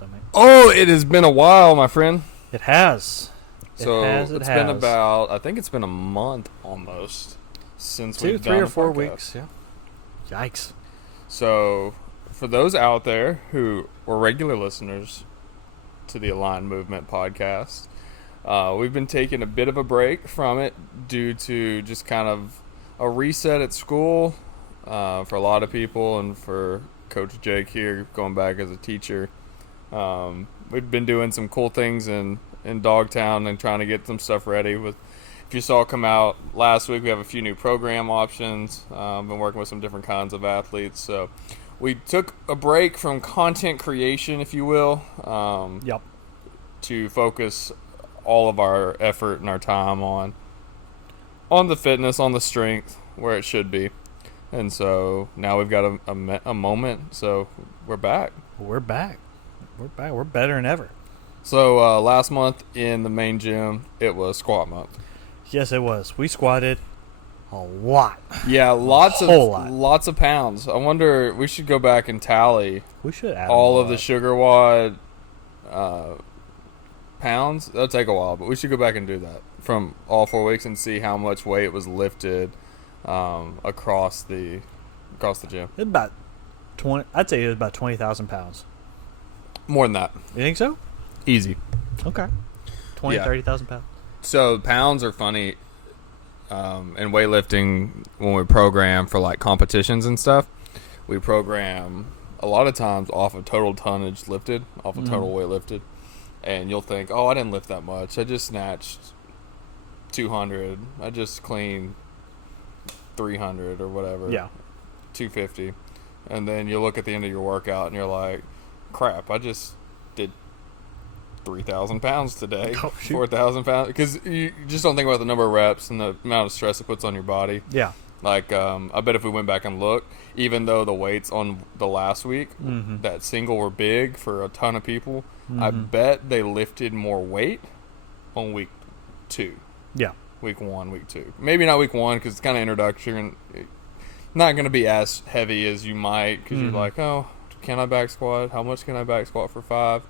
stomach. Oh, it has been a while, my friend. It has. It's been about, I think it's been a month almost since we've done 3 or the 4 podcast. weeks. Yeah. Yikes. So, for those out there who were regular listeners to the AlignMVMNT Podcast, we've been taking a bit of a break from it due to just kind of a reset at school for a lot of people, and for Coach Jake here going back as a teacher. We've been doing some cool things in Dogtown and trying to get some stuff ready. If you saw come out last week, we have a few new program options. Been working with some different kinds of athletes. So we took a break from content creation, if you will, to focus all of our effort and our time on the fitness, on the strength, where it should be. And so now we've got a moment. So we're back. We're back. We're better than ever. So last month in the main gym, it was squat month. Yes, it was. We squatted a lot. Yeah, lots of pounds. I wonder, we should go back and tally. We should add all of the sugar wad pounds. That'll take a while, but we should go back and do that from all 4 weeks and see how much weight was lifted across the gym. It's about 20. I'd say it was about 20,000 pounds. More than that. You think so? Easy. Okay. 30,000 pounds. So pounds are funny in weightlifting. When we program for like competitions and stuff, we program a lot of times off of total tonnage lifted, off of total weight lifted. And you'll think, oh, I didn't lift that much. I just snatched 200. I just cleaned 300 or whatever. Yeah. 250. And then you look at the end of your workout and you're like, crap, I just did 3,000 pounds today. 4,000 pounds. Because you just don't think about the number of reps and the amount of stress it puts on your body. Yeah. Like, I bet if we went back and looked, even though the weights on the last week, that single were big for a ton of people, I bet they lifted more weight on week 2. Yeah. Week 1, week 2. Maybe not week 1 because it's kind of introduction. Not going to be as heavy as you might because you're like, oh, can I back squat? How much can I back squat for 5?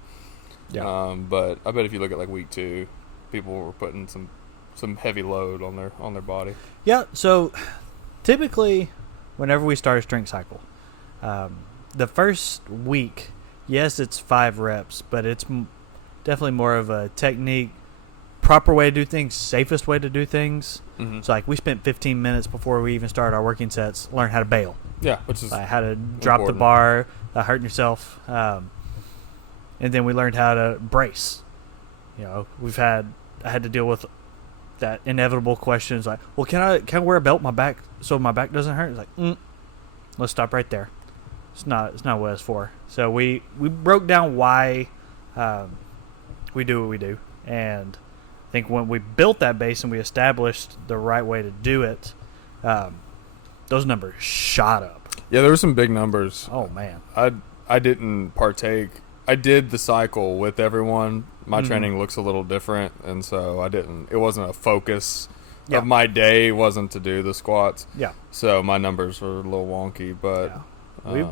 Yeah. But I bet if you look at like week 2, people were putting some heavy load on their body. Yeah. So typically, whenever we start a strength cycle, the first week, yes, it's 5 reps, but it's definitely more of a technique, proper way to do things, safest way to do things. So like we spent 15 minutes before we even started our working sets, learn how to bail. Yeah, which is how to drop the bar, hurting yourself, and then we learned how to brace. You know, I had to deal with that inevitable questions like, well, can I wear a belt my back so my back doesn't hurt? It's like, let's stop right there. It's not what it's for. So we broke down why we do what we do, and I think when we built that base and we established the right way to do it, those numbers shot up. Yeah, there were some big numbers. Oh man, I didn't partake. I did the cycle with everyone. My training looks a little different, and so it wasn't a focus of my day. Wasn't to do the squats. Yeah. So my numbers were a little wonky, but we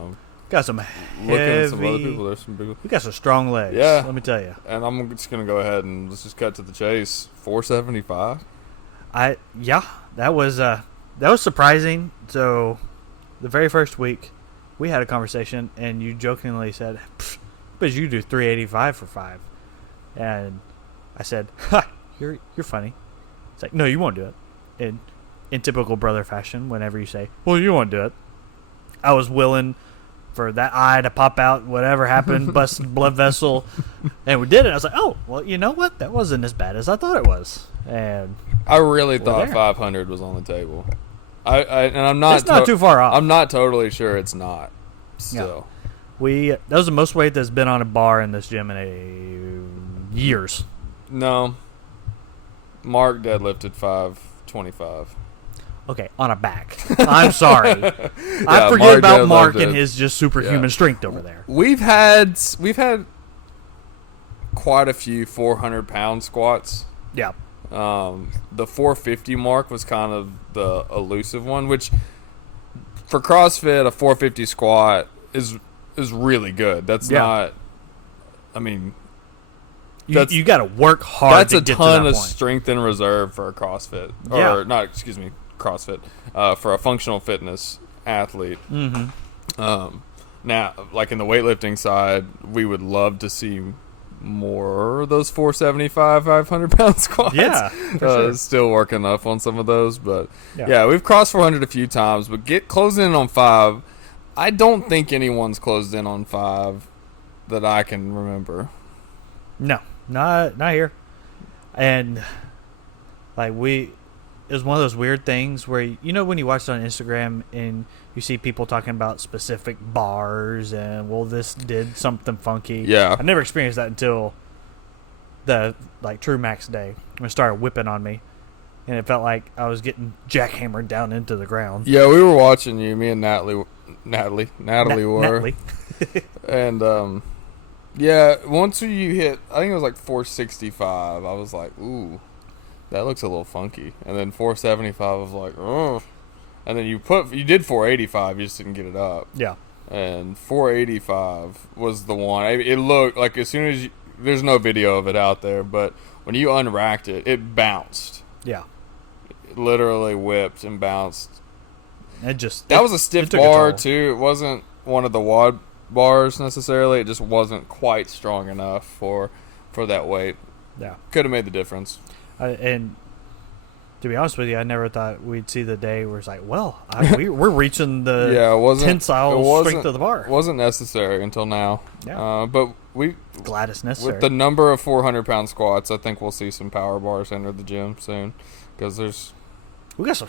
got some looking at some other people. There's some big. We got some strong legs. Yeah. Let me tell you. And I'm just gonna go ahead and let's just cut to the chase. 475. That was surprising. So the very first week, we had a conversation, and you jokingly said, "But you do 385 for 5," and I said, "Ha, you're funny." It's like, no, you won't do it. In typical brother fashion, whenever you say, "Well, you won't do it," I was willing for that eye to pop out, whatever happened, busted blood vessel, and we did it. I was like, "Oh, well, you know what? That wasn't as bad as I thought it was." And I really thought 500 was on the table. And I'm not. It's not too far off. I'm not totally sure it's not. Still, that was the most weight that's been on a bar in this gym in years. No, Mark deadlifted 525. Okay, on a back. I'm sorry. I forget about Mark and his just superhuman strength over there. We've had quite a few 400-pound squats. Yeah. The 450 mark was kind of the elusive one, which for CrossFit, a 450 squat is really good. That's not I mean, you got to work hard to get to that point. That's a ton of strength in reserve for a CrossFit. Or not, excuse me, CrossFit. For a functional fitness athlete. Mm-hmm. Now, like in the weightlifting side, we would love to see more of those 475, 500-pound squats. Yeah, for sure. Still working up on some of those. But, yeah, we've crossed 400 a few times. But closing in on 5, I don't think anyone's closed in on 5 that I can remember. No, not here. And, like, it was one of those weird things where, you know, when you watch it on Instagram and you see people talking about specific bars and, well, this did something funky. Yeah. I never experienced that until the, like, True Max day when it started whipping on me. And it felt like I was getting jackhammered down into the ground. Yeah, we were watching you. Me and Natalie were. And, yeah, once you hit, I think it was like 465, I was like, ooh, that looks a little funky. And then 475, I was like, oh. And then you did 485, you just didn't get it up. Yeah. And 485 was the one. It looked like as soon as there's no video of it out there, but when you unracked it, it bounced. Yeah. It literally whipped and bounced. That was a stiff bar too. It wasn't one of the WOD bars necessarily. It just wasn't quite strong enough for that weight. Yeah. Could have made the difference. And to be honest with you, I never thought we'd see the day where it's like, well, we're reaching the tensile strength of the bar. It wasn't necessary until now. Yeah. But glad it's necessary. With the number of 400-pound squats, I think we'll see some power bars enter the gym soon because we got some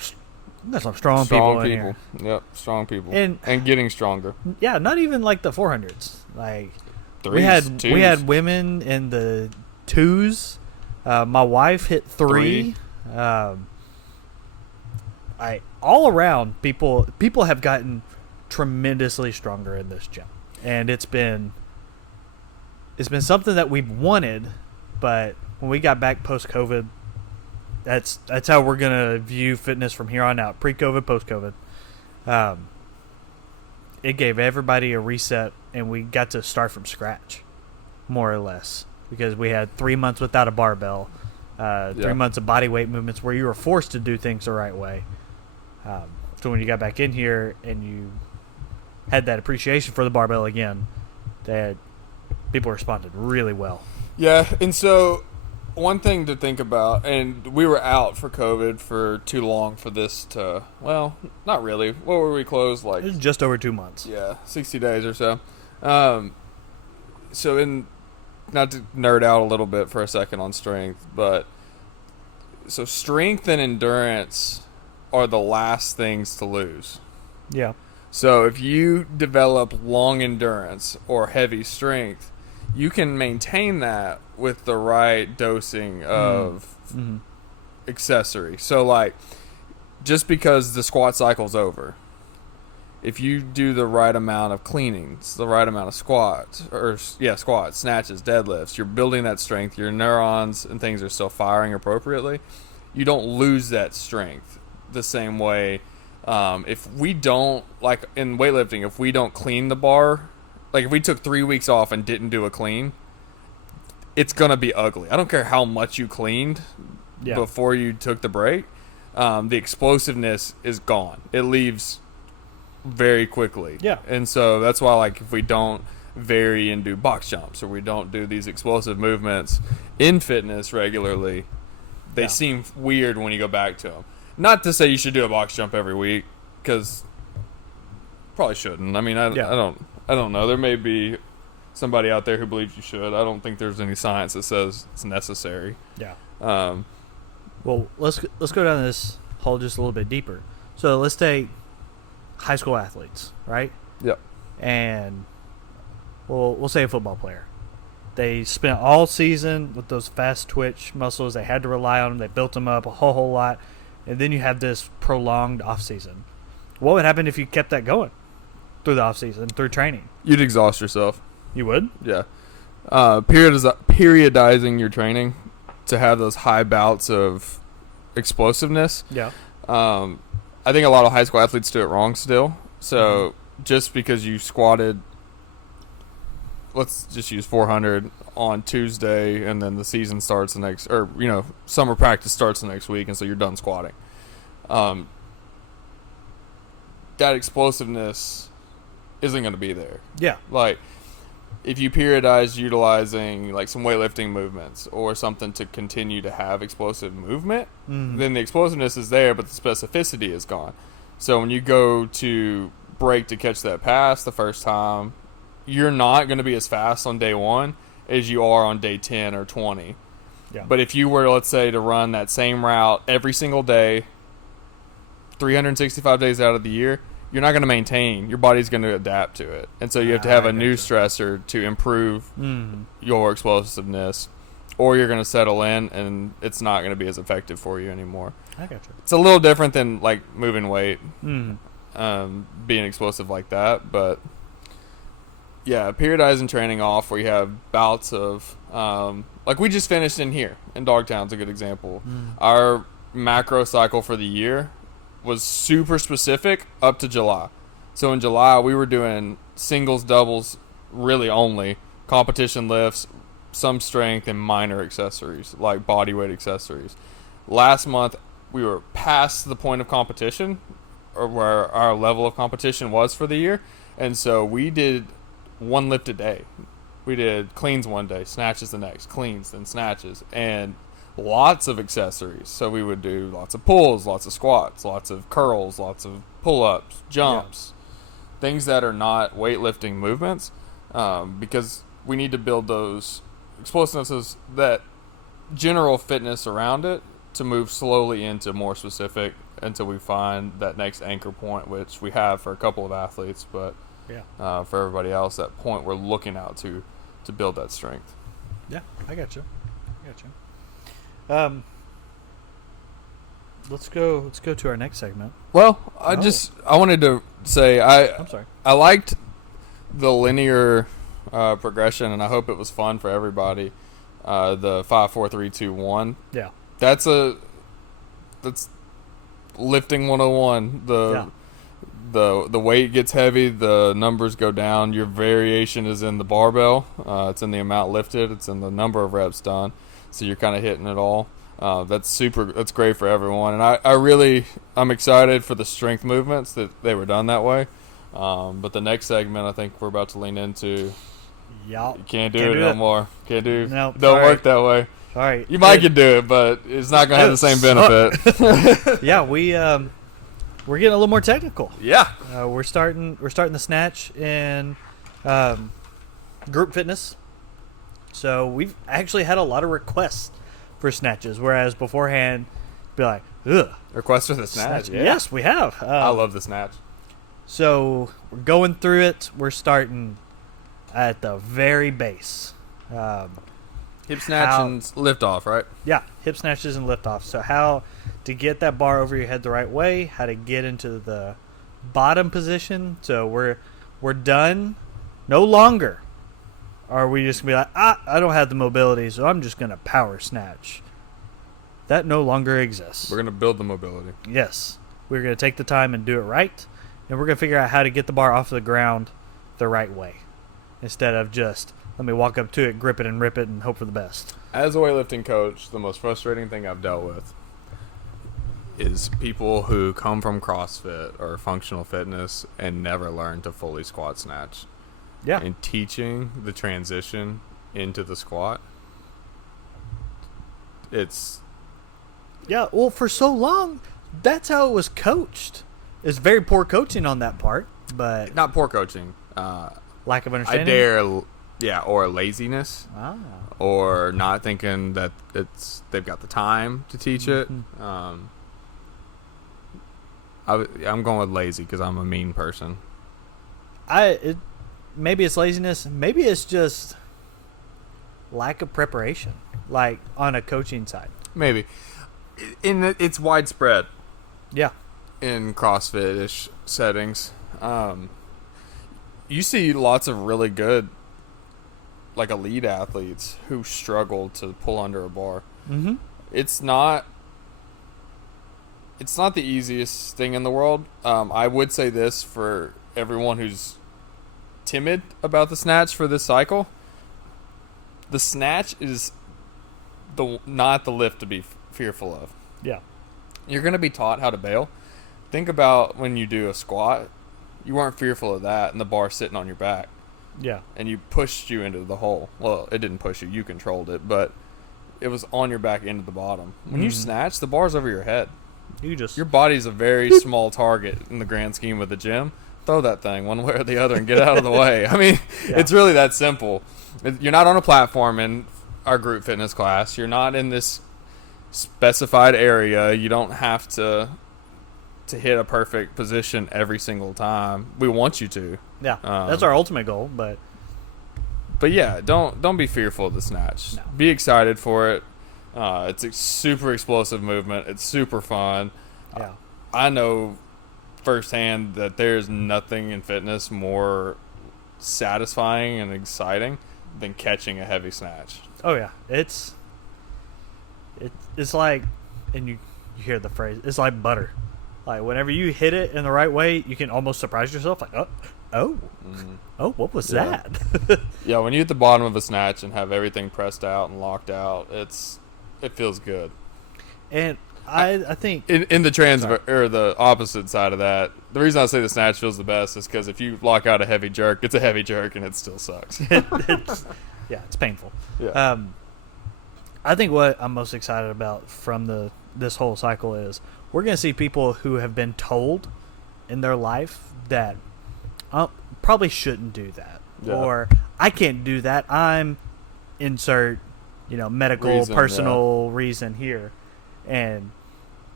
strong people in here. Yep, strong people and getting stronger. Yeah, not even like the 400s. Like twos. We had women in the 2s. My wife hit 3. All around people have gotten tremendously stronger in this gym, and it's been something that we've wanted, but when we got back post COVID, that's how we're gonna view fitness from here on out. Pre-COVID, post-COVID, it gave everybody a reset, and we got to start from scratch, more or less, because we had 3 months without a barbell. 3 months of body weight movements where you were forced to do things the right way. So when you got back in here and you had that appreciation for the barbell again, that people responded really well. Yeah, and so one thing to think about, and we were out for COVID for too long for this to, well, not really. What were we closed like? It was just over 2 months. Yeah, 60 days or so. Not to nerd out a little bit for a second on strength, but so strength and endurance are the last things to lose. Yeah. So if you develop long endurance or heavy strength, you can maintain that with the right dosing of accessory. So like, just because the squat cycle's over, if you do the right amount of cleanings, the right amount of squats, snatches, deadlifts, you're building that strength, your neurons and things are still firing appropriately, you don't lose that strength the same way. If we don't, like in weightlifting, if we don't clean the bar, like if we took 3 weeks off and didn't do a clean, it's going to be ugly. I don't care how much you cleaned before you took the break. The explosiveness is gone. It leaves very quickly. Yeah. And so that's why, like, if we don't vary and do box jumps or we don't do these explosive movements in fitness regularly, they seem weird when you go back to them. Not to say you should do a box jump every week, because probably shouldn't. I mean, I don't know. There may be somebody out there who believes you should. I don't think there's any science that says it's necessary. Yeah. Well, let's go down this hole just a little bit deeper. So let's take high school athletes, right? Yep. And we'll say a football player. They spent all season with those fast twitch muscles. They had to rely on them. They built them up a whole lot. And then you have this prolonged off season. What would happen if you kept that going through the off season, through training? You'd exhaust yourself. You would? Yeah. Periodizing your training to have those high bouts of explosiveness. Yeah. I think a lot of high school athletes do it wrong still. So just because you squatted let's just use 400 on Tuesday, and then the season starts the next, or summer practice starts the next week, and so you're done squatting. That explosiveness isn't going to be there. Yeah. Like, if you periodize utilizing like some weightlifting movements or something to continue to have explosive movement, then the explosiveness is there, but the specificity is gone. So when you go to break to catch that pass the first time, you're not going to be as fast on day 1 as you are on day 10 or 20. Yeah. But if you were, let's say, to run that same route every single day, 365 days out of the year, you're not going to maintain. Your body's going to adapt to it. And so you have to have a new stressor to improve your explosiveness, or you're going to settle in and it's not going to be as effective for you anymore. I got you. It's a little different than like moving weight, being explosive like that. But yeah, periodizing training off where you have bouts of, like we just finished in here in Dogtown's a good example. Our macro cycle for the year was super specific up to July. So in July, we were doing singles, doubles, really only, competition lifts, some strength, and minor accessories, like body weight accessories. Last month, we were past the point of competition, or where our level of competition was for the year, and so we did one lift a day. We did cleans one day, snatches the next, cleans, then snatches, and lots of accessories. So we would do lots of pulls, lots of squats, lots of curls, lots of pull-ups, jumps, things that are not weightlifting movements, because we need to build those explosiveness, that general fitness around it, to move slowly into more specific until we find that next anchor point, which we have for a couple of athletes, but for everybody else, that point we're looking out to build that strength. Yeah, I got you. Let's go to our next segment. Well, I wanted to say I'm sorry. I liked the linear progression, and I hope it was fun for everybody. The 5, 4, 3, 2, 1. Yeah. That's lifting 101. The weight gets heavy, the numbers go down. Your variation is in the barbell. It's in the amount lifted. It's in the number of reps done. So you're kind of hitting it all. That's great for everyone. And I'm excited for the strength movements that they were done that way. But the next segment, I think we're about to lean into. Yeah. You can't do it no more. Can't do. No, don't work that way. All right. You might can do it, but it's not going to have the same benefit. Yeah, we're getting a little more technical. Yeah. We're starting the snatch in group fitness. So we've actually had a lot of requests for snatches, whereas beforehand, be like, ugh. Requests for the snatch? Yeah. Yes, we have. I love the snatch. So we're going through it. We're starting at the very base. Hip snatch and lift off, right? Yeah, hip snatches and lift off. So how to get that bar over your head the right way, how to get into the bottom position. So we're done. No longer are we just going to be like, I don't have the mobility, so I'm just going to power snatch. That no longer exists. We're going to build the mobility. Yes. We're going to take the time and do it right, and we're going to figure out how to get the bar off the ground the right way, instead of just, let me walk up to it, grip it, and rip it, and hope for the best. As a weightlifting coach, the most frustrating thing I've dealt with is people who come from CrossFit or functional fitness and never learn to fully squat snatch. Yeah. And teaching the transition into the squat, it's... Yeah, well, for so long, that's how it was coached. It's very poor coaching on that part, but... Not poor coaching. Lack of understanding? Or laziness. Or not thinking that they've got the time to teach it. I'm going with lazy because I'm a mean person. Maybe it's laziness. Maybe it's just lack of preparation, like on a coaching side. Maybe. It's widespread. Yeah. In CrossFit-ish settings. You see lots of really good, like, elite athletes who struggle to pull under a bar. Mm-hmm. It's not the easiest thing in the world. I would say this for everyone who's timid about the snatch for this cycle, the snatch is not the lift to be fearful of. Yeah. You're going to be taught how to bail. Think about when you do a squat. You weren't fearful of that and the bar sitting on your back. Yeah. And you pushed you into the hole. Well, it didn't push you. You controlled it. But it was on your back into the bottom. When you snatch, the bar's over your head. Your body's a very small target in the grand scheme of the gym. Throw that thing one way or the other and get out of the way. I mean, It's really that simple. You're not on a platform in our group fitness class. You're not in this specified area. You don't have to hit a perfect position every single time. We want you to. Yeah, that's our ultimate goal. But yeah, don't be fearful of the snatch. No. Be excited for it. It's a super explosive movement. It's super fun. Yeah, I know firsthand that there's nothing in fitness more satisfying and exciting than catching a heavy snatch. Oh yeah, it's like, and you hear the phrase, it's like butter. Like whenever you hit it in the right way, you can almost surprise yourself. Like, oh, what was that? Yeah, when you hit the bottom of a snatch and have everything pressed out and locked out, it feels good. And I think in the or the opposite side of that, the reason I say the snatch feels the best is because if you lock out a heavy jerk, it's a heavy jerk and it still sucks. it's painful. Yeah. I think what I'm most excited about from this whole cycle is we're going to see people who have been told in their life that probably shouldn't do that, or I can't do that. I'm insert, medical personal reason here, and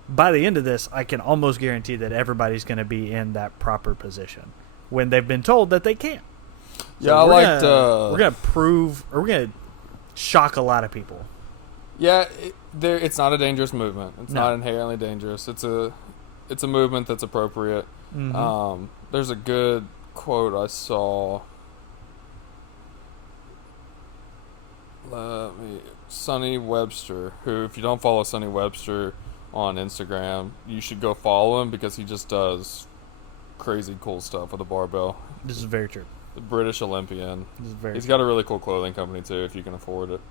by the end of this, I can almost guarantee that everybody's going to be in that proper position when they've been told that they can't. So we're going to prove, or we're going to shock a lot of people. Yeah, it's not a dangerous movement. It's not inherently dangerous. It's a movement that's appropriate. Mm-hmm. There's a good quote I saw. Sonny Webster, who, if you don't follow Sonny Webster on Instagram, you should go follow him because he just does crazy cool stuff with a barbell. This is very true. The British Olympian. He's got a really cool clothing company too, if you can afford it.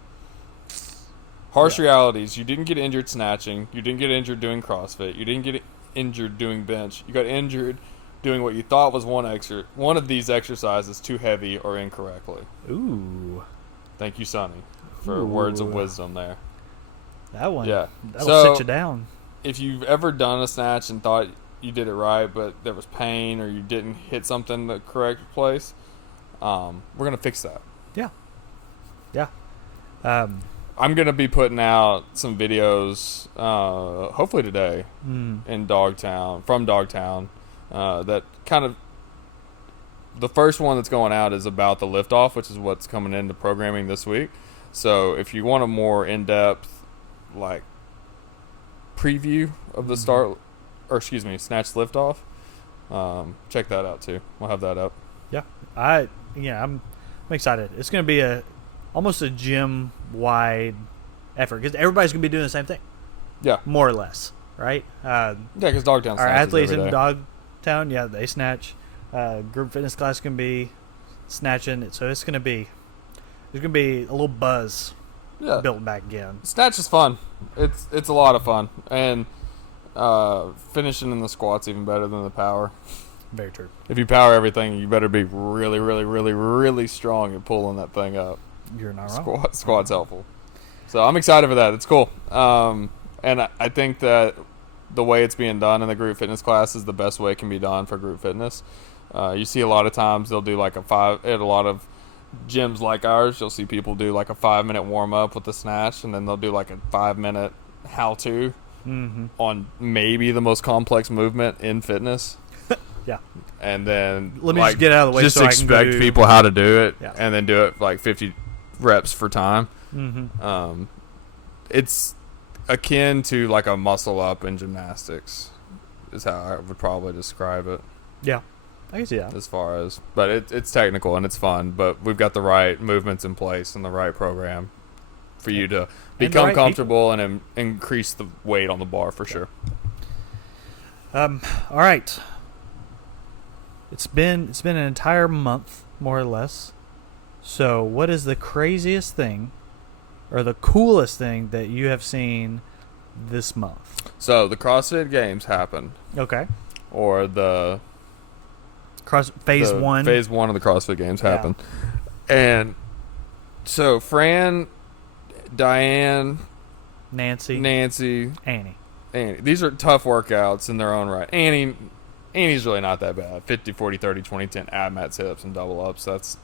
Harsh realities. You didn't get injured snatching. You didn't get injured doing CrossFit. You didn't get injured doing bench. You got injured doing what you thought was one of these exercises too heavy or incorrectly. Ooh. Thank you, Sonny, for words of wisdom there. That one. Yeah. That'll sit you down. If you've ever done a snatch and thought you did it right, but there was pain or you didn't hit something in the correct place, we're going to fix that. Yeah. Yeah. I'm going to be putting out some videos, hopefully today, from Dogtown, that kind of, the first one that's going out is about the liftoff, which is what's coming into programming this week. So if you want a more in-depth, preview of the snatch liftoff, check that out too. We'll have that up. Yeah. I'm excited. It's going to be almost a gym-wide effort because everybody's going to be doing the same thing. Yeah. More or less, right? Because Dogtown snatches our athletes every in day. Dogtown, they snatch. Group fitness class can be snatching it, so there's going to be a little buzz built back again. Snatch is fun. It's a lot of fun, and finishing in the squat's even better than the power. Very true. If you power everything, you better be really, really, really, really strong at pulling that thing up. You're not wrong. Squat's helpful. So I'm excited for that. It's cool. And I think that the way it's being done in the group fitness class is the best way it can be done for group fitness. You see a lot of times they'll do at a lot of gyms like ours, you'll see people do a 5-minute warm-up with the snatch, and then they'll do a 5-minute how-to on maybe the most complex movement in fitness. Yeah. And then let me just get out of the way just so expect I can people how to do it, and then do it 50 reps for time. It's akin to a muscle up in gymnastics is how I would probably describe it. Yeah, I can see that. But it's technical and it's fun, but we've got the right movements in place and the right program for you to become comfortable and increase the weight on the bar for sure. All right. It's been an entire month more or less. So, what is the craziest thing or the coolest thing that you have seen this month? So, the CrossFit Games happened. Okay. Or the Phase 1. Phase 1 of the CrossFit Games happened. And so, Fran, Diane, Nancy, Annie. These are tough workouts in their own right. Annie's really not that bad. 50, 40, 30, 20, 10 ab mat sit-ups and double ups. That's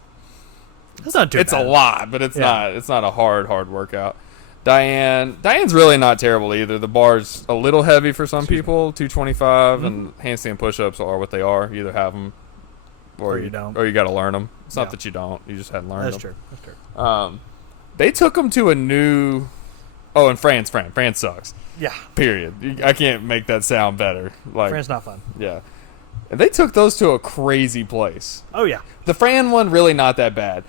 not too bad. It's a lot, but it's not a hard workout. Diane's really not terrible either. The bar's a little heavy for some people, 225, and handstand push-ups are what they are. You either have them or you don't. Or you got to learn them. It's not that you don't. You just hadn't learned them. That's true. They took them to a new... Oh, and Fran sucks. Yeah. Period. I can't make that sound better. Fran's not fun. Yeah. And they took those to a crazy place. Oh, yeah. The Fran one, really not that bad.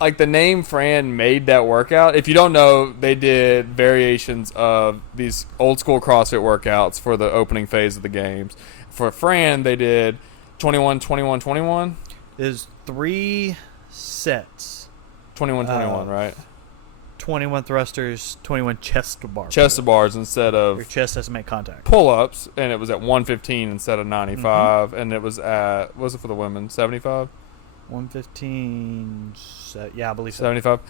Like, the name Fran made that workout. If you don't know, they did variations of these old school CrossFit workouts for the opening phase of the games. For Fran, they did 21, 21, 21. There's 3 sets. 21, 21, right? 21 thrusters, 21 chest bars. Chest to bars instead of... Your chest has to make contact. Pull-ups, and it was at 115 instead of 95, and it was at... What was it for the women? 75? 115... Yeah, I believe so. 75.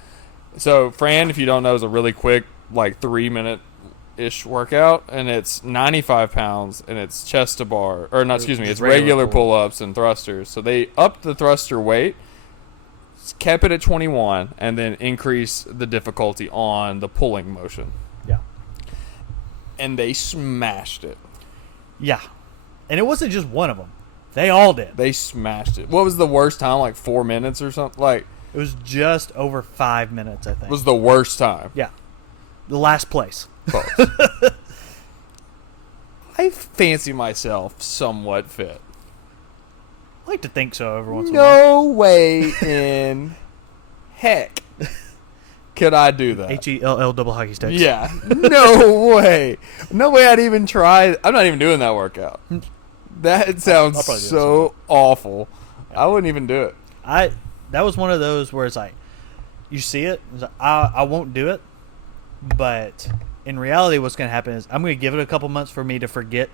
So, Fran, if you don't know, is a really quick, 3-minute-ish workout, and it's 95 pounds, and it's chest to bar... Or, not, excuse me, it's regular pull-ups and thrusters. So, they upped the thruster weight, kept it at 21, and then increased the difficulty on the pulling motion. Yeah. And they smashed it. Yeah. And it wasn't just one of them. They all did. They smashed it. What was the worst time? 4 minutes or something? It was just over 5 minutes, I think. Was the worst time? Yeah. The last place. Close. I fancy myself somewhat fit. I like to think so every once in a while. No way in heck could I do that. HELL double hockey sticks. Yeah. No way. No way I'd even try. I'm not even doing that workout. That sounds so awful. Yeah. I wouldn't even do it. That was one of those where it's like, you see it, it's like, I won't do it, but in reality what's going to happen is I'm going to give it a couple months for me to forget,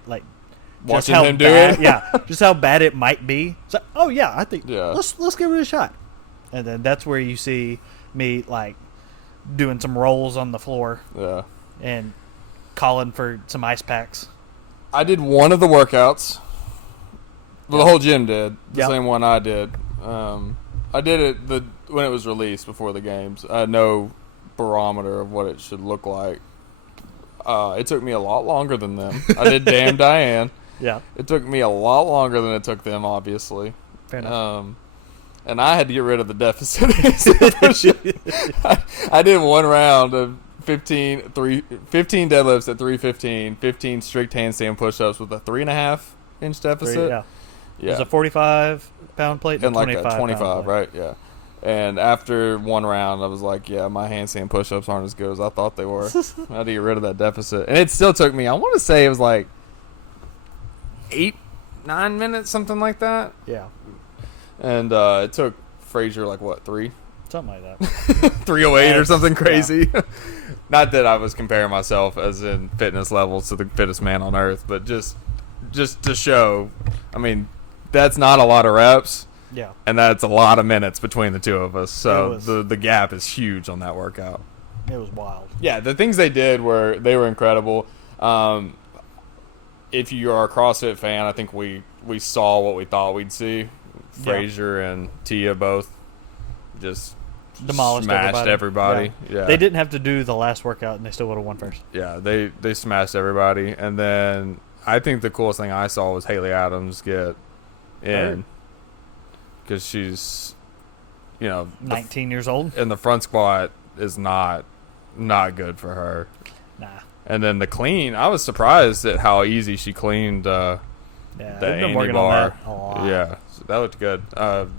watching him do it. Yeah, just how bad it might be. It's like, oh yeah, I think let's give it a shot. And then that's where you see me doing some rolls on the floor. Yeah. And calling for some ice packs. I did one of the workouts. Well, the whole gym did. The same one I did. I did it when it was released before the games. I had no barometer of what it should look like. It took me a lot longer than them. I did Damn Diane. Yeah. It took me a lot longer than it took them, obviously. Fair enough. And I had to get rid of the deficit. I did one round of 15 deadlifts at 315, 15 strict handstand push-ups with a 3.5-inch deficit. Yeah. It was a 45-pound plate and a 25, right? Yeah. And after one round, I was like, yeah, my handstand push-ups aren't as good as I thought they were. I had to get rid of that deficit. And it still took me, I want to say it was 8-9 minutes, something like that. Yeah. And it took Frazier, 3? Something like that. 308 or something crazy. Yeah. Not that I was comparing myself as in fitness levels to the fittest man on earth, but just to show, I mean, that's not a lot of reps. Yeah. And that's a lot of minutes between the two of us. So the gap is huge on that workout. It was wild. Yeah, the things they did were incredible. If you are a CrossFit fan, I think we saw what we thought we'd see. Frazier and Tia both just smashed everybody. Yeah. They didn't have to do the last workout, and they still would have won first. Yeah, they smashed everybody. And then I think the coolest thing I saw was Haley Adams get in. Because she's, 19 years old. And the front squat is not good for her. Nah. And then the clean, I was surprised at how easy she cleaned the Andy bar. A lot. Yeah, so that looked good.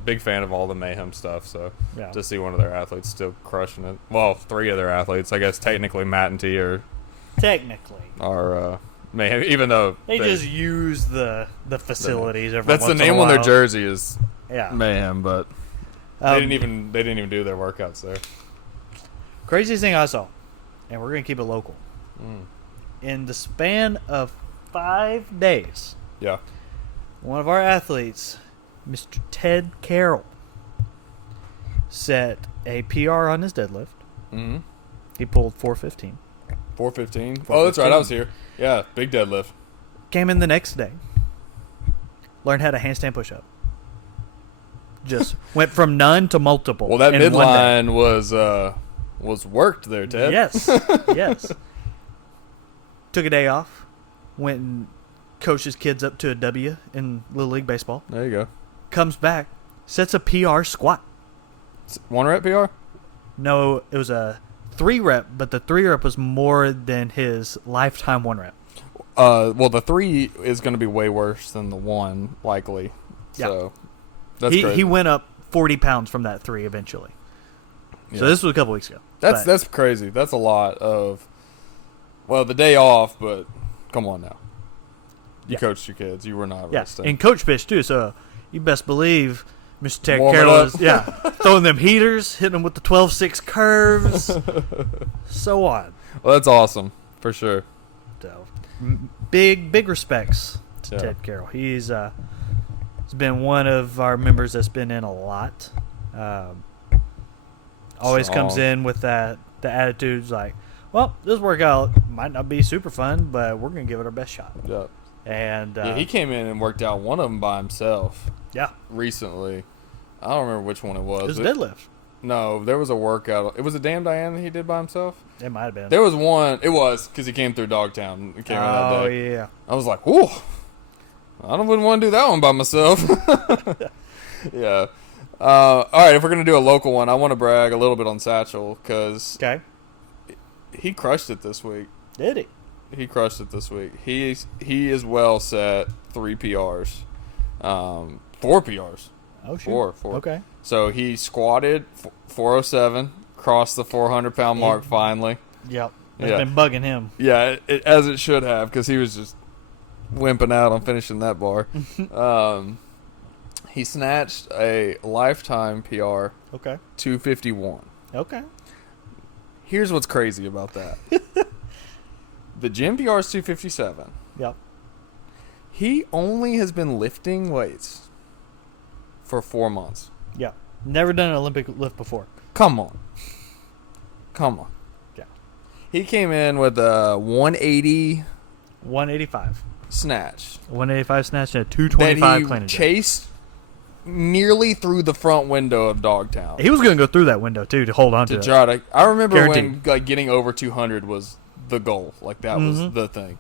Big fan of all the Mayhem stuff. So to see one of their athletes still crushing it. Well, 3 of their athletes, I guess technically Matt and T are Mayhem, even though they just use the facilities. That's the name on their jersey is Mayhem, but They didn't even do their workouts there. Craziest thing I saw, and we're gonna keep it local. In the span of 5 days, Yeah. one of our athletes, Mr. Ted Carroll, set a PR on his deadlift. Mm-hmm. He pulled 415. 415. Oh, that's right. I was here. Yeah, big deadlift. Came in the next day. Learned how to handstand push-up. Just went from none to multiple. Well, that in 1 day. midline was worked there, Ted. Yes, yes. Took a day off. Went and coached his kids up to a W in Little League Baseball. There you go. Comes back, sets a PR squat. 1 rep PR? No, it was a 3 rep, but the 3 rep was more than his lifetime 1 rep. Well, the 3 is going to be way worse than the 1, likely. Yeah. So that's crazy. He went up 40 pounds from that 3 eventually. Yeah. So this was a couple weeks ago. That's crazy. That's a lot of, well, the day off, but come on now. You coached your kids. You were not resting. And coach pitch too, so you best believe Mr. Ted Warm it Carroll up. is throwing them heaters, hitting them with the 12-6 curves, so on. Well, that's awesome, for sure. So, big respects to Ted Carroll. He's been one of our members that's been in a lot. Always comes in with the attitudes like, well, this workout might not be super fun, but we're going to give it our best shot. Yeah. And he came in and worked out one of them by himself. Yeah. Recently. I don't remember which one it was. It was deadlift. No, there was a workout. It was a Damn Diane that he did by himself? It might have been. There was one. It was, because he came through Dogtown. He came in that day. Yeah. I was like, whoa. Wouldn't want to do that one by myself. Yeah. All right, if we're going to do a local one, I want to brag a little bit on Satchel, because he crushed it this week. Did he? He crushed it this week. He is well set. 3 PRs. 4 PRs. Oh, shoot. 4. Okay. So he squatted 407, crossed the 400-pound mark finally. Yep. It's been bugging him. Yeah, as it should have, because he was just wimping out on finishing that bar. He snatched a lifetime PR. Okay. 251. Okay. Here's what's crazy about that. The gym PR is 257. Yep. He only has been lifting weights for 4 months. Yeah. Never done an Olympic lift before. Come on. Yeah. He came in with a 180 185. snatch. 185 snatch and a 225 clean that he and jerk. chased nearly through the front window of Dogtown. He was going to go through that window too to hold on to it. Try to. I remember Guaranteed. when getting over 200 was the goal. That was the thing.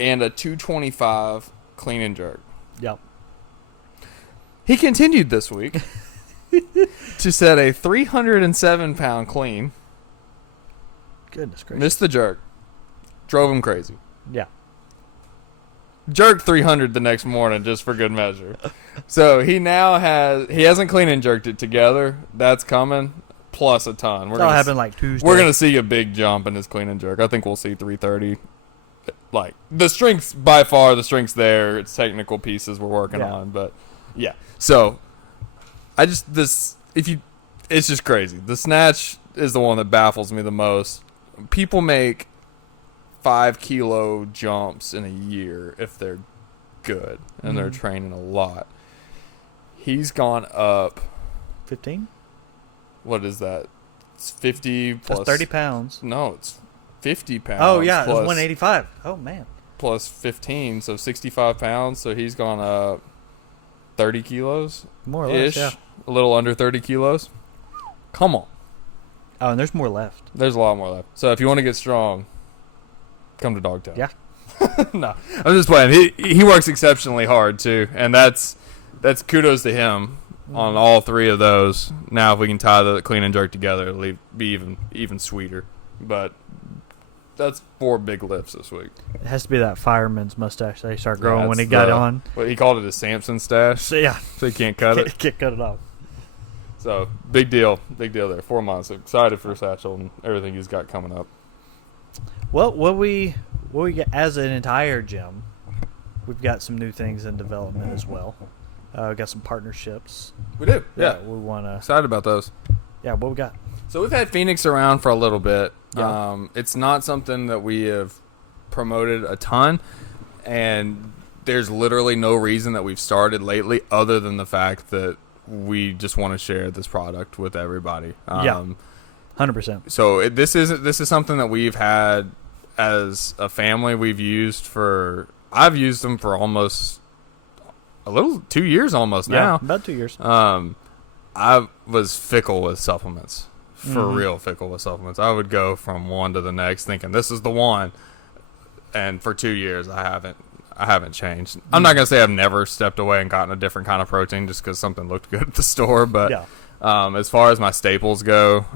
And a 225 clean and jerk. Yep. He continued this week to set a 307-pound clean. Goodness gracious. Missed the jerk. Drove him crazy. Yeah. Jerked 300 the next morning just for good measure. So he hasn't clean and jerked it together. That's coming. Plus a ton. That'll happen like Tuesday. We're going to see a big jump in his clean and jerk. I think we'll see 330. The strength's by far the strength's there. It's technical pieces we're working on, but yeah. So it's just crazy. The snatch is the one that baffles me the most. People make 5 kilo jumps in a year if they're good and they're training a lot. He's gone up 15? What is that? It's 50 plus... That's 30 pounds. No, it's 50 pounds. Oh, yeah. Plus, It was 185. Oh, man. Plus 15, so 65 pounds. So he's gone up 30 kilos. More or less, yeah. A little under 30 kilos. Come on. Oh, and there's more left. There's a lot more left. So if you want to get strong, come to Dogtown. Yeah. No, I'm just playing. He works exceptionally hard, too. And that's kudos to him on all 3 of those. Now, if we can tie the clean and jerk together, it'll be even sweeter. But that's 4 big lifts this week. It has to be that fireman's mustache that he started growing when he got on. What he called it a Samson stash. So, yeah. So he can't cut it. Can't cut it off. So, big deal there. 4 months. Excited for Satchel and everything he's got coming up. Well, what we get as an entire gym, we've got some new things in development as well. We got some partnerships. We do. Yeah. We want to. Excited about those. Yeah, what we got? So we've had Phoenix around for a little bit. Yeah. It's not something that we have promoted a ton, and there's literally no reason that we've started lately other than the fact that we just want to share this product with everybody. 100%. So this is something that we've had as a family. I've used them for almost 2 years almost now. About 2 years. I was fickle with supplements. For real fickle with supplements. I would go from one to the next thinking this is the one. And for 2 years I haven't changed. I'm not going to say I've never stepped away and gotten a different kind of protein just because something looked good at the store. But as far as my staples go,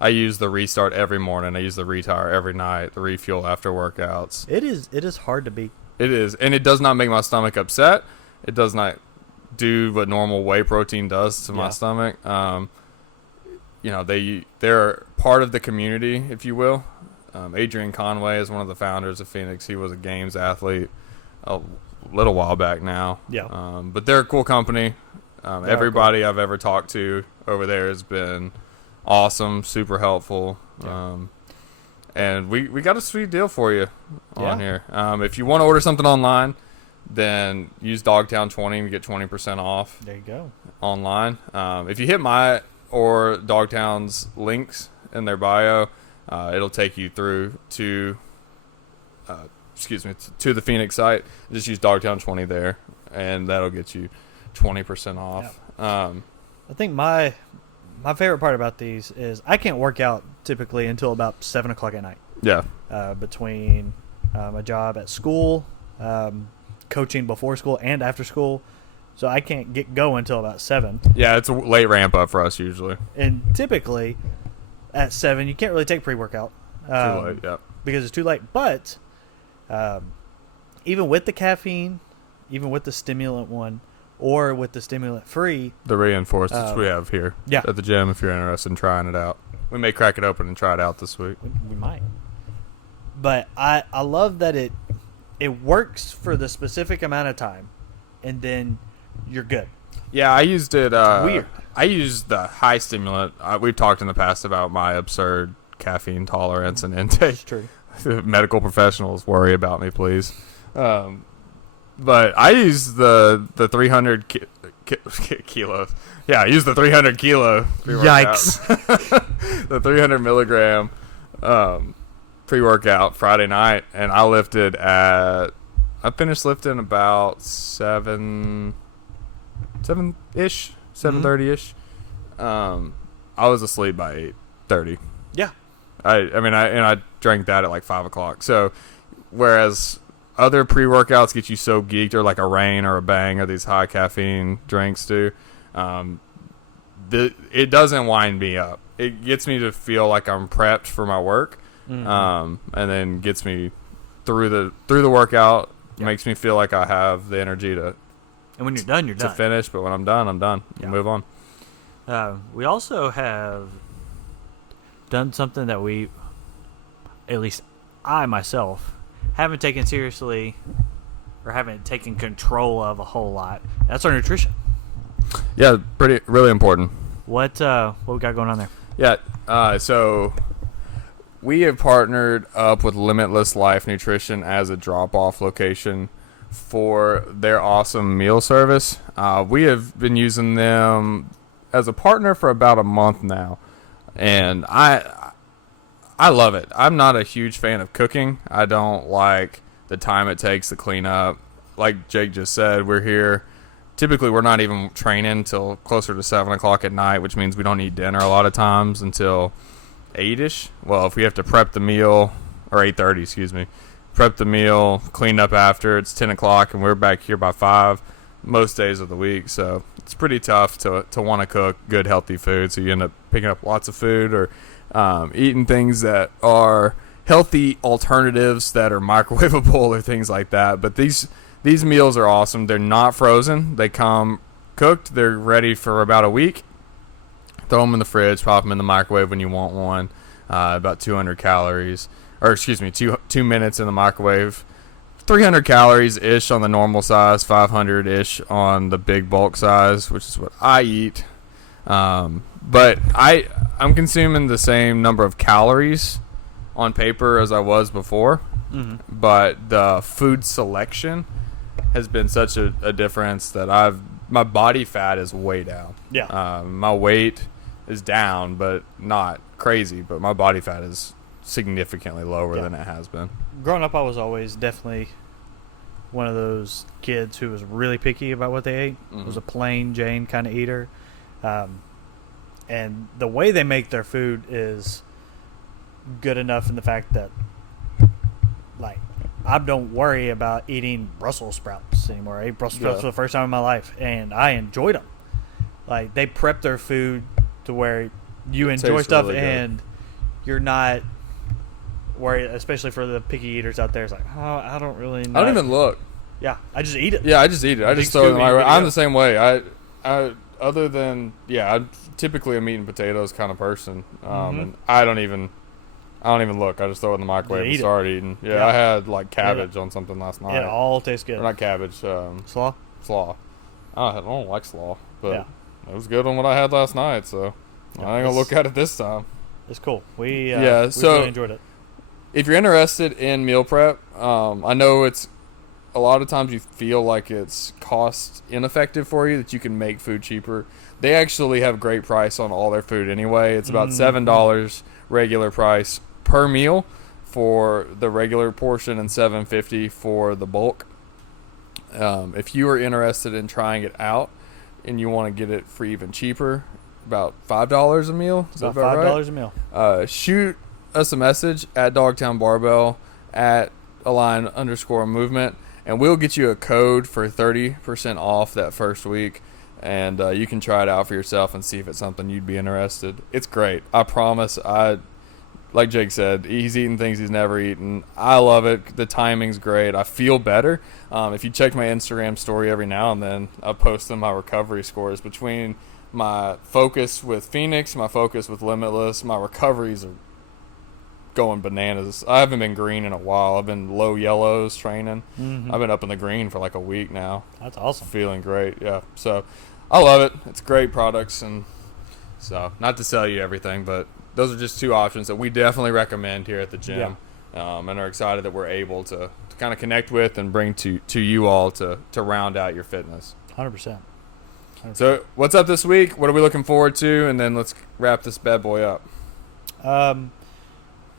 I use the Restart every morning. I use the Retire every night, the Refuel after workouts. It is hard to beat. It is. And it does not make my stomach upset. It does not do what normal whey protein does to my stomach. They're part of the community, if you will. Adrian Conway is one of the founders of Phoenix. He was a games athlete a little while back now. Yeah. But they're a cool company. Everybody I've ever talked to over there has been awesome, super helpful. Yeah. And we got a sweet deal for you on here. If you want to order something online, then use Dogtown20 and get 20% off. There you go. Online. If you hit my or Dogtown's links in their bio, it'll take you through to the Phoenix site. Just use Dogtown20 there, and that'll get you 20% off. Yeah. I think my favorite part about these is I can't work out typically until about 7 o'clock at night. Yeah. Between a job at school, coaching before school and after school. So I can't get going until about 7. Yeah, it's a late ramp up for us usually. And typically at 7, you can't really take pre-workout. Too late, yeah. Because it's too late. But even with the caffeine, even with the stimulant one, or with the stimulant-free. The reinforced, which we have here at the gym if you're interested in trying it out. We may crack it open and try it out this week. We might. But I love that it works for the specific amount of time, and then you're good. Yeah, I used it. Weird. I used the high stimulant. We've talked in the past about my absurd caffeine tolerance and intake. It's true. Medical professionals worry about me, please. But I use the 300 kilos. Yeah, I use the 300 kilo pre-workout. Yikes. The 300 milligram pre-workout Friday night, and I finished lifting about 7-ish, 7:30-ish. I was asleep by 8:30. Yeah. I drank that at like 5 o'clock. So, whereas other pre-workouts get you so geeked, or like a Reign or a Bang or these high caffeine drinks do, it doesn't wind me up. It gets me to feel like I'm prepped for my work, and then gets me through the workout. Yep. Makes me feel like I have the energy to. And when you're done, you're done. To finish, but when I'm done, I'm done. Yeah. Move on. We also have done something that at least I myself, haven't taken seriously or haven't taken control of a whole lot. That's our nutrition. Yeah, really important. What we got going on there? Yeah, so we have partnered up with Limitless Life Nutrition as a drop-off location for their awesome meal service. We have been using them as a partner for about a month now, and I love it. I'm not a huge fan of cooking. I don't like the time it takes to clean up. Like Jake just said, we're here. Typically, we're not even training till closer to 7 o'clock at night, which means we don't eat dinner a lot of times until 8-ish. Well, if we have to prep the meal, or 8:30, excuse me, prep the meal, clean up after, it's 10 o'clock, and we're back here by 5 most days of the week. So it's pretty tough to want to cook good, healthy food. So you end up picking up lots of food or eating things that are healthy alternatives that are microwavable or things like that. But these meals are awesome. They're not frozen. They come cooked. They're ready for about a week. Throw them in the fridge, pop them in the microwave when you want one. About 200 calories. Or excuse me, 2 minutes in the microwave. 300 calories ish on the normal size, 500 ish on the big bulk size, which is what I eat. But I'm consuming the same number of calories on paper as I was before. Mm-hmm. But the food selection has been such a difference that my body fat is way down. Yeah. My weight is down, but not crazy. But my body fat is significantly lower than it has been. Growing up, I was always definitely one of those kids who was really picky about what they ate. Mm-hmm. Was a plain Jane kind of eater. And the way they make their food is good enough in the fact that, like, I don't worry about eating Brussels sprouts anymore. I ate Brussels sprouts for the first time in my life, and I enjoyed them. Like, they prep their food to where you enjoy stuff, really and you're not worried, especially for the picky eaters out there. It's like, oh, I don't really know. I don't even look. Yeah, I just eat it. Yeah, I just eat it. I just throw it in the microwave. I'm the same way. I other than, typically I'm eating potatoes kind of person. And I don't even look. I just throw it in the microwave and start eating. Yeah, I had like cabbage on something last night. It all tastes good. Or not cabbage. Slaw? Slaw. I don't like slaw, but it was good on what I had last night, so I ain't going to look at it this time. It's cool. We so really enjoyed it. If you're interested in meal prep, I know it's a lot of times you feel like it's cost ineffective for you, that you can make food cheaper. They actually have great price on all their food anyway. It's about $7 regular price per meal for the regular portion and $7.50 for the bulk. If you are interested in trying it out and you want to get it for even cheaper, about $5 a meal. Is that about $5 a meal. Shoot us a message at Dogtown Barbell at Align_movement, and we'll get you a code for 30% off that first week, and you can try it out for yourself and see if it's something you'd be interested. It's great. I promise. Like Jake said, he's eating things he's never eaten. I love it. The timing's great. I feel better. If you check my Instagram story every now and then, I post my recovery scores between my focus with Phoenix, my focus with Limitless. My recoveries are going bananas. I haven't been green in a while. I've been low yellows training. Mm-hmm. I've been up in the green for like a week now. That's awesome. Feeling great. Yeah. So I love it. It's great products, and so not to sell you everything, but those are just two options that we definitely recommend here at the gym, and are excited that we're able to kind of connect with and bring to you all to round out your fitness. 100%. So what's up this week? What are we looking forward to? And then let's wrap this bad boy up.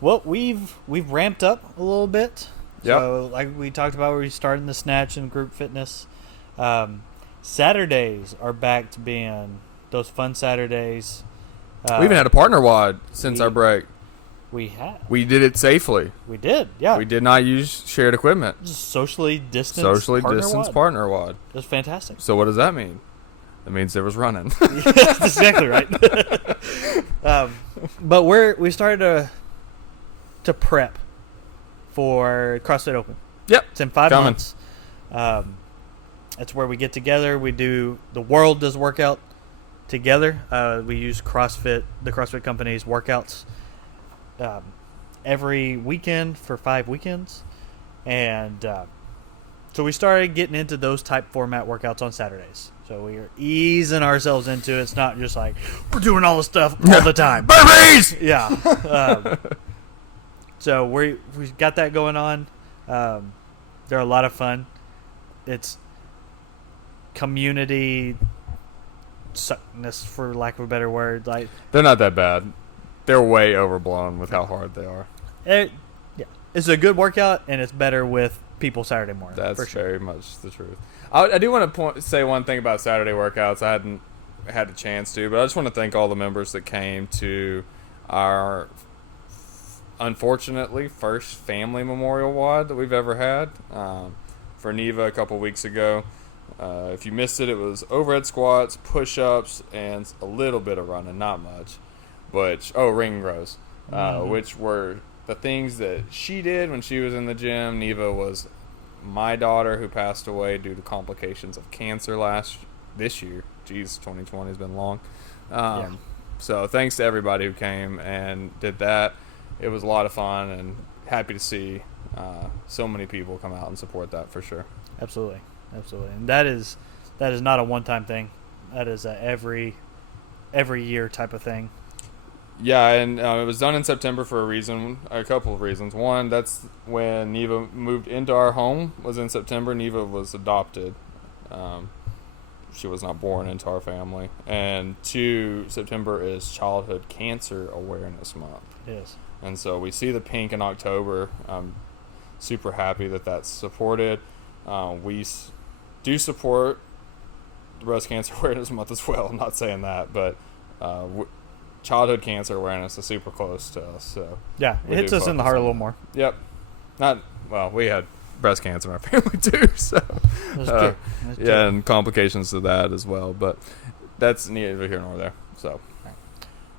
Well, we've ramped up a little bit. Yep. So like we talked about, we're starting the snatch and group fitness. Saturdays are back to being those fun Saturdays. We even had a partner WOD since our break. We had. We did it safely. We did, yeah. We did not use shared equipment. Just socially distanced partner WOD. It was fantastic. So what does that mean? It means there was running. That's exactly right. But we started to prep for CrossFit Open. Yep. It's in 5 months. It's where we get together. The world does workout together. We use the CrossFit company's workouts every weekend for 5 weekends. And so we started getting into those type format workouts on Saturdays. So we are easing ourselves into it. It's not just like we're doing all this stuff all the time. Burpees! Yeah. So we've got that going on. They're a lot of fun. It's community suckness, for lack of a better word. Like, they're not that bad. They're way overblown with how hard they are. It's a good workout, and it's better with people Saturday morning. That's very much the truth. I do want to say one thing about Saturday workouts. I hadn't had a chance to, but I just want to thank all the members that came to our, unfortunately, first family memorial WOD that we've ever had for Neva a couple weeks ago. If you missed it, it was overhead squats, push-ups, and a little bit of running, not much. But ring rows, which were the things that she did when she was in the gym. Neva was my daughter who passed away due to complications of cancer this year. Jeez, 2020 has been long. So thanks to everybody who came and did that. It was a lot of fun, and happy to see so many people come out and support that for sure. Absolutely. And that is not a one-time thing. That is a every year type of thing. Yeah, and it was done in September for a couple of reasons. One, that's when Neva moved into our home, was in September. Neva was adopted. She was not born into our family. And two, September is Childhood Cancer Awareness Month. It is. And so we see the pink in October. I'm super happy that that's supported. We do support the Breast Cancer Awareness Month as well. I'm not saying that, but childhood cancer awareness is super close to us. So yeah, it hits us in the heart a little more. Yep. We had breast cancer in our family too, so That's true. and complications to that as well. But that's neither here nor there. So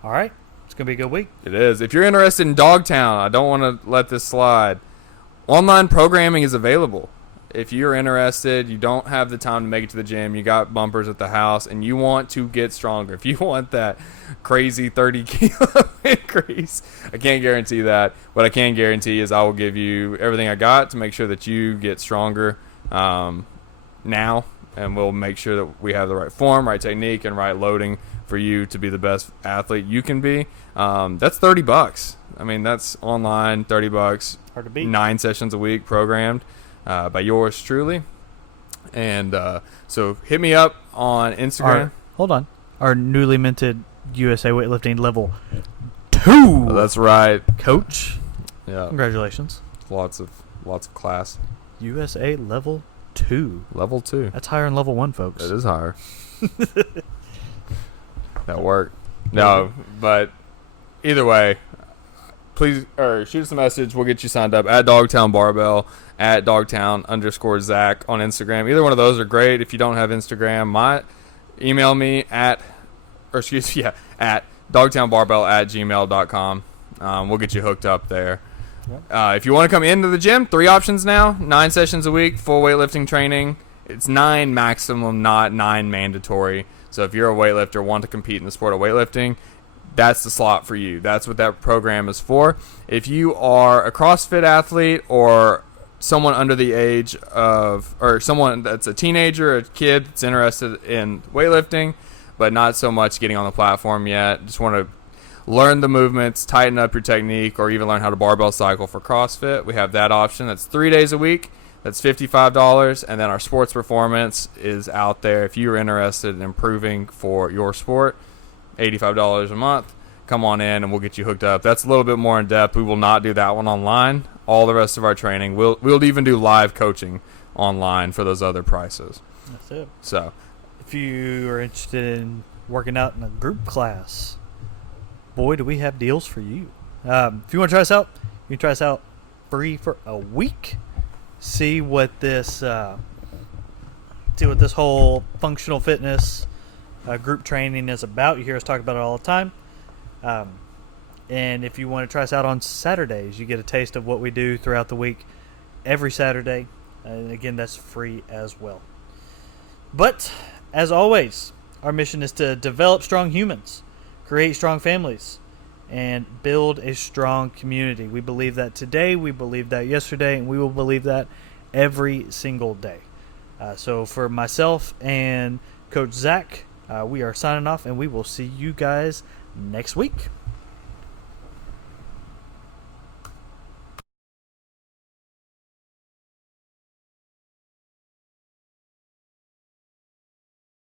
all right, it's gonna be a good week. It is. If you're interested in Dogtown, I don't want to let this slide. Online programming is available. If you're interested, you don't have the time to make it to the gym, you got bumpers at the house, and you want to get stronger, if you want that crazy 30 kilo increase, I can't guarantee that. What I can guarantee is I will give you everything I got to make sure that you get stronger now, and we'll make sure that we have the right form, right technique, and right loading for you to be the best athlete you can be. That's $30. I mean, that's online, $30. Hard to beat. 9 sessions a week programmed by yours truly. And so hit me up on Instagram. Our newly minted USA weightlifting level 2. Oh, that's right, coach. Yeah, Congratulations. lots of class. USA level 2. Level 2. That's higher than level 1, folks. It is higher. That worked. No, but either way, please shoot us a message. We'll get you signed up at Dogtown Barbell, at Dogtown_Zach on Instagram. Either one of those are great. If you don't have Instagram, email me at dogtownbarbell@gmail.com. We'll get you hooked up there. Yep. If you want to come into the gym, 3 options now. 9 sessions a week, full weightlifting training. It's 9 maximum, not 9 mandatory. So if you're a weightlifter, want to compete in the sport of weightlifting, that's the slot for you. That's what that program is for. If you are a CrossFit athlete or someone under the age of, or someone that's a teenager or a kid that's interested in weightlifting, but not so much getting on the platform yet, just want to learn the movements, tighten up your technique, or even learn how to barbell cycle for CrossFit, we have that option. That's 3 days a week. That's $55, and then our sports performance is out there. If you're interested in improving for your sport, $85 a month. Come on in, and we'll get you hooked up. That's a little bit more in depth. We will not do that one online. All the rest of our training, we'll even do live coaching online for those other prices. That's it. So, if you are interested in working out in a group class, boy, do we have deals for you. If you want to try us out, you can try us out free for a week. See what this whole functional fitness group training is about. You hear us talk about it all the time. And if you want to try us out on Saturdays, you get a taste of what we do throughout the week every Saturday. And again, that's free as well. But as always, our mission is to develop strong humans, create strong families, and build a strong community. We believe that today, we believe that yesterday, and we will believe that every single day. So for myself and Coach Zach, we are signing off, and we will see you guys next week.